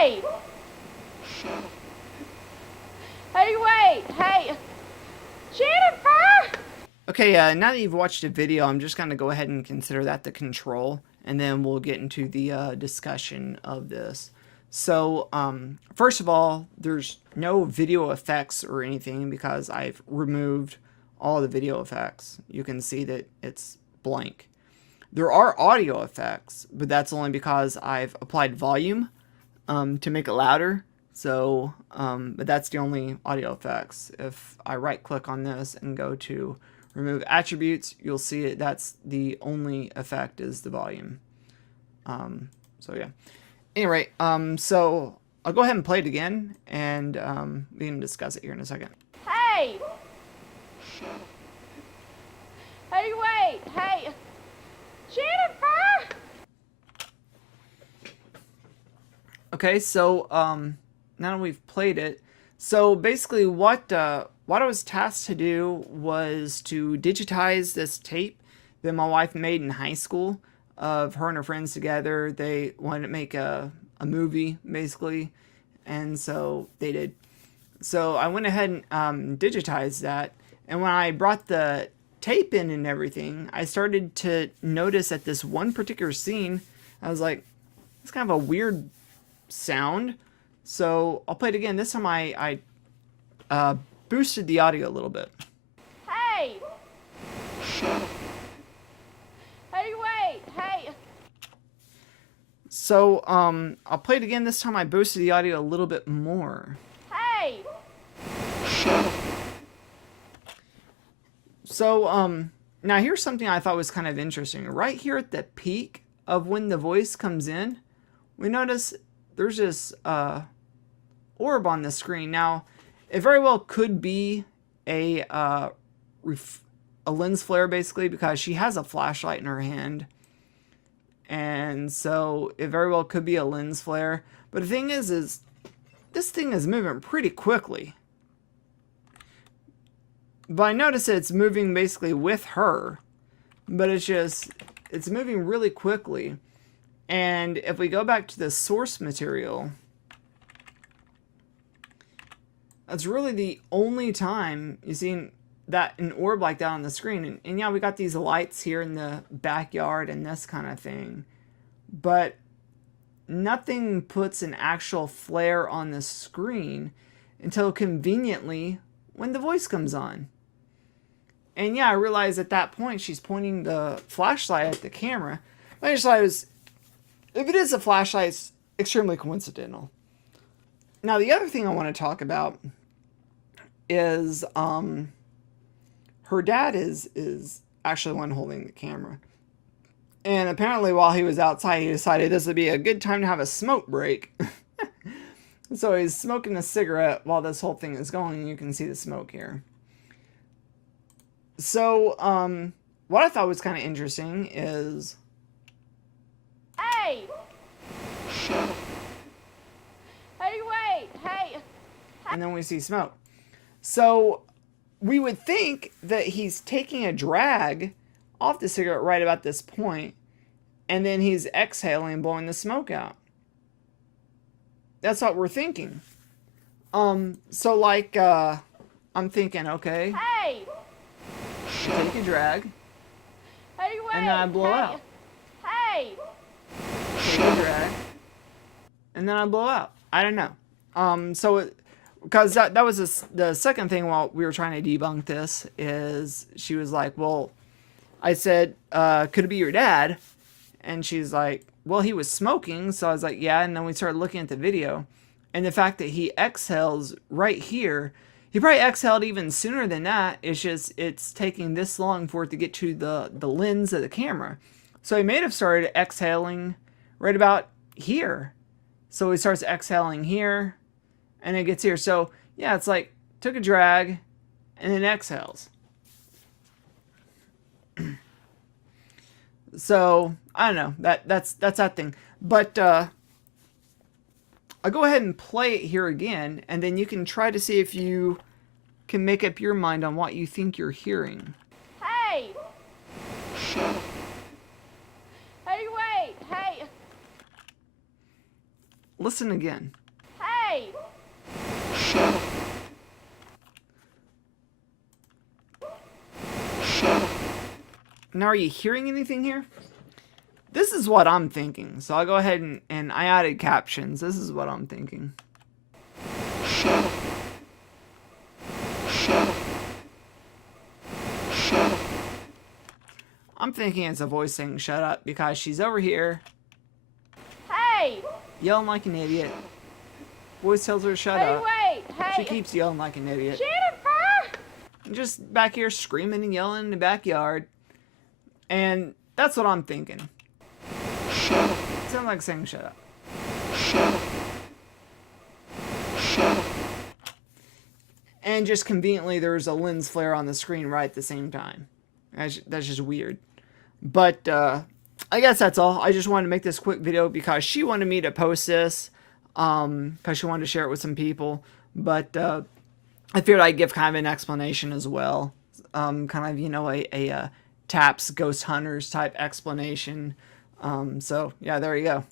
Hey! Hey, wait! Hey! Jennifer! Okay, now that you've watched a video, I'm just going to go ahead and consider that the control, and then we'll get into the discussion of this. So, first of all, there's no video effects or anything because I've removed all the video effects. You can see that it's blank. There are audio effects, but that's only because I've applied volume to make it louder. So, but that's the only audio effects. If I right click on this and go to remove attributes, you'll see it. That's the only effect is the volume. So yeah. Anyway, so I'll go ahead and play it again, and we can discuss it here in a second. Hey! Hey, wait! Hey! Jennifer! Okay, so now that we've played it, so basically what I was tasked to do was to digitize this tape that my wife made in high school of her and her friends together. They wanted to make a movie, basically, and so they did. So I went ahead and digitized that, and when I brought the tape in and everything, I started to notice at this one particular scene, I was like, it's kind of a weird sound. So I'll play it again. This time I boosted the audio a little bit. Hey! Hey, wait! Hey! So I'll play it again. This time I boosted the audio a little bit more. Hey! So now here's something I thought was kind of interesting. Right here at the peak of when the voice comes in, we notice there's this orb on the screen. Now, it very well could be a lens flare, basically, because she has a flashlight in her hand. And so it very well could be a lens flare. But the thing is this thing is moving pretty quickly. But I notice that it's moving basically with her. But it's moving really quickly. And if we go back to the source material, that's really the only time you've seen that an orb like that on the screen. And yeah, we got these lights here in the backyard and this kind of thing. But nothing puts an actual flare on the screen until conveniently when the voice comes on. And yeah, I realized at that point she's pointing the flashlight at the camera. I just thought it was, if it is a flashlight, it's extremely coincidental. Now, the other thing I want to talk about is her dad is actually the one holding the camera. And apparently while he was outside, he decided this would be a good time to have a smoke break. So he's smoking a cigarette while this whole thing is going, and you can see the smoke here. So, what I thought was kind of interesting is... Hey! Hey, wait! Hey! And then we see smoke. So, we would think that he's taking a drag off the cigarette right about this point, and then he's exhaling and blowing the smoke out. That's what we're thinking. So like, I'm thinking, okay, Hey! take a drag, Hey, wait! and then I blow hey. out. Hey! Take a drag, and then I blow out. I don't know. Because that was the second thing while we were trying to debunk this, is she was like, well, I said, could it be your dad? And she's like, well, he was smoking. So I was like, yeah. And then we started looking at the video, and the fact that he exhales right here, he probably exhaled even sooner than that. It's just, it's taking this long for it to get to the lens of the camera. So he may have started exhaling right about here. So he starts exhaling here, and it gets here. So yeah, it's like took a drag and then exhales. So I don't know, that's that thing. But I'll go ahead and play it here again, and then you can try to see if you can make up your mind on what you think you're hearing. Hey! Hey, wait! Hey! Listen again. Hey! Now, are you hearing anything here? This is what I'm thinking. So I'll go ahead and I added captions. This is what I'm thinking. I'm thinking it's a voice saying shut up because she's over here Hey! yelling like an idiot. Voice tells her to shut Hey, up. wait! Hey! She keeps yelling like an idiot. Jennifer! Just back here screaming and yelling in the backyard. And that's what I'm thinking. It sounds like saying shut up. And just conveniently, there's a lens flare on the screen right at the same time. That's just weird. But I guess that's all. I just wanted to make this quick video because she wanted me to post this. Because she wanted to share it with some people. But I figured I'd give kind of an explanation as well. Kind of, you know, a TAPS Ghost Hunters type explanation. So, yeah, there you go.